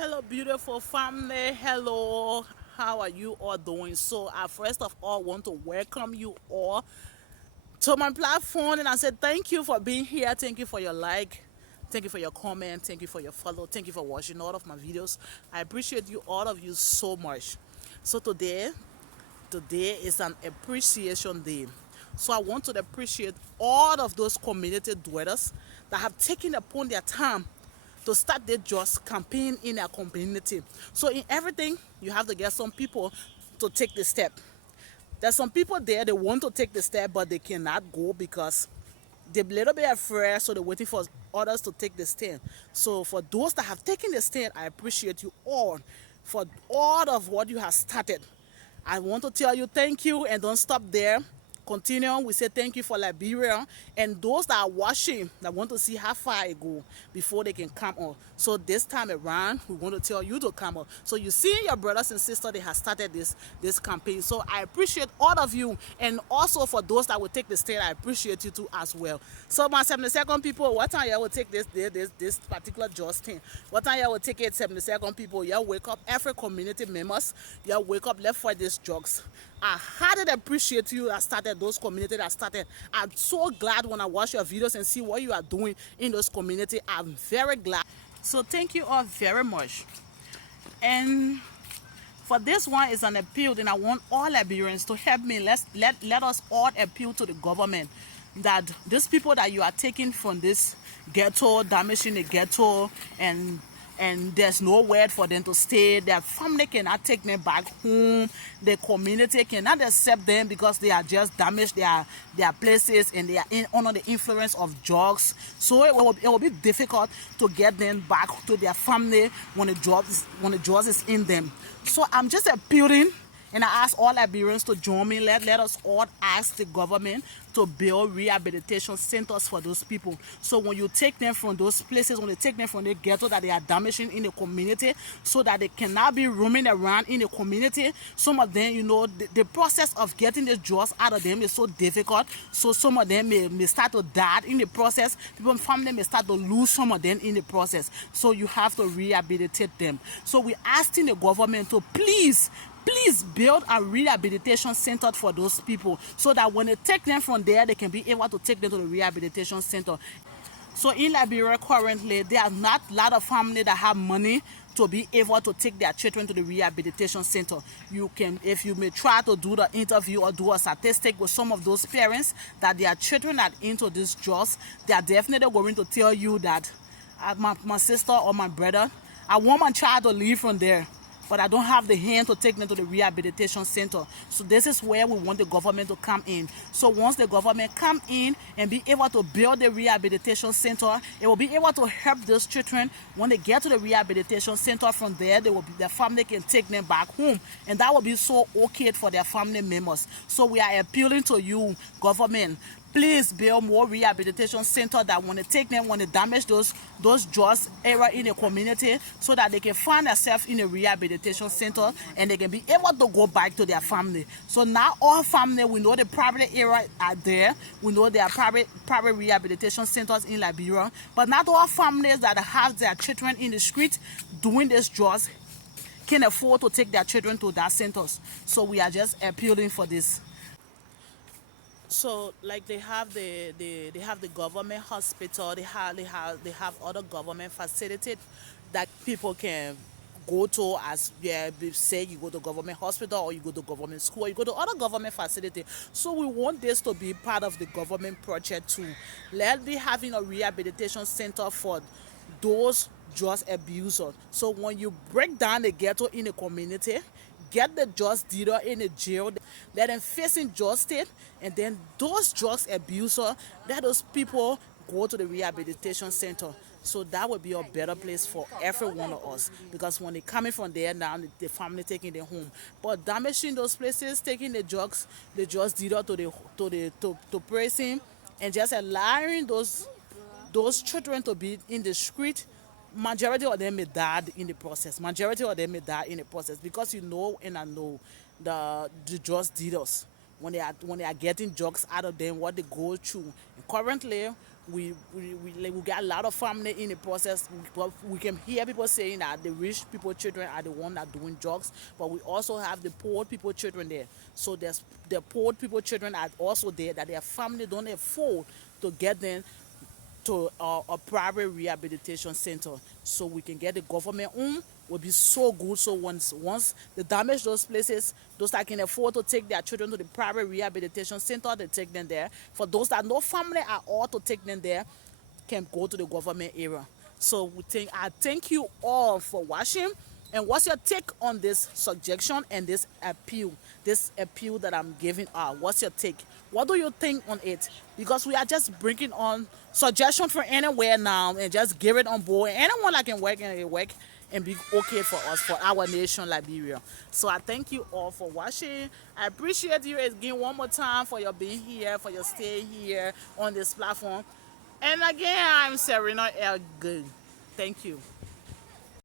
Hello, beautiful family. Hello, how are you all doing? So, I first of all want to welcome you all to my platform, and I said thank you for being here. Thank you for your like. Thank you for your comment. Thank you for your follow. Thank you for watching all of my videos. I appreciate you, all of you, so much. So today is an appreciation day. So I want to appreciate all of those community dwellers that have taken upon their time to start their just campaign in their community. So in everything, you have to get some people to take the step. There's some people there, they want to take the step, but they cannot go because they're a little bit afraid, so they're waiting for others to take the stand. So for those that have taken the stand, I appreciate you all for all of what you have started. I want to tell you thank you, and don't stop there. Continue. We say thank you for Liberia, and those that are watching that want to see how far it go before they can come on. So this time around, we want to tell you to come on. So you see your brothers and sisters, they have started this campaign. So I appreciate all of you, and also for those that will take the stand, I appreciate you too as well. So my 72nd people, what time you will take this particular just thing? What time you will take it? 72nd people, you wake up every community members, you wake up left for these drugs. I highly appreciate you that started those communities that started. I'm so glad when I watch your videos and see what you are doing in those communities. I'm very glad. So thank you all very much. And for this one is an appeal, and I want all Liberians to help me. Let us all appeal to the government that these people that you are taking from this ghetto, damaging the ghetto, and there's no word for them to stay. Their family cannot take them back home. The community cannot accept them because they are just damaged their places, and they are under the influence of drugs. So it will be difficult to get them back to their family when the drugs is in them. So I'm just appealing, and I ask all Liberians to join me. Let us all ask the government to build rehabilitation centers for those people. So when you take them from those places, when they take them from the ghetto that they are damaging in the community, so that they cannot be roaming around in the community. Some of them, the process of getting the drugs out of them is so difficult. So some of them may start to die in the process. People in family may start to lose some of them in the process. So you have to rehabilitate them. So we're asking the government to please build a rehabilitation center for those people, so that when they take them from there, they can be able to take them to the rehabilitation center. So in Liberia currently, there are not a lot of families that have money to be able to take their children to the rehabilitation center. You can, if you may try to do the interview or do a statistic with some of those parents that their children are into these drugs, they are definitely going to tell you that my sister or my brother, I want my child to leave from there, but I don't have the hand to take them to the rehabilitation center. So this is where we want the government to come in. So once the government come in and be able to build the rehabilitation center, it will be able to help those children. When they get to the rehabilitation center, from there, their family can take them back home, and that will be so okay for their family members. So we are appealing to you, government. Please build more rehabilitation centers that when they take them, when they damage those drugs area in the community, so that they can find themselves in a rehabilitation center and they can be able to go back to their family. So now all family, we know the private area are there. We know there are private rehabilitation centers in Liberia, but not all families that have their children in the street doing these drugs can afford to take their children to that centers. So we are just appealing for this. So like they have the government hospital, they have other government facilities that people can go to, as say you go to government hospital, or you go to government school, or you go to other government facility. So we want this to be part of the government project too. Let's be having a rehabilitation center for those drug abusers. So when you break down the ghetto in the community, get the drugs dealer in the jail, let them facing justice, and then those drugs abusers, let those people go to the rehabilitation center. So that would be a better place for every one of us, because when they coming from there now, the family taking them home. But damaging those places, taking the drugs dealer to prison, and just allowing those children to be in the street, majority of them may die in the process. Majority of them may die in the process, because and I know the drugs dealers, when they are getting drugs out of them, what they go through. And currently, we got a lot of family in the process, but we can hear people saying that the rich people children are the one that doing drugs, but we also have the poor people children there. So there's the poor people children are also there that their family don't afford to get them to a private rehabilitation center, so we can get the government will be so good. So once they damage those places, those that can afford to take their children to the private rehabilitation center, they take them there. For those that no family at all to take them there, can go to the government area. So I thank you all for watching. And what's your take on this suggestion and this appeal? This appeal that I'm giving out. What's your take? What do you think on it? Because we are just bringing on suggestion from anywhere now and just give it on board. Anyone that can work and work and be okay for us, for our nation, Liberia. So I thank you all for watching. I appreciate you again one more time for your being here, for your stay here on this platform. And again, I'm Serena L. Good. Thank you.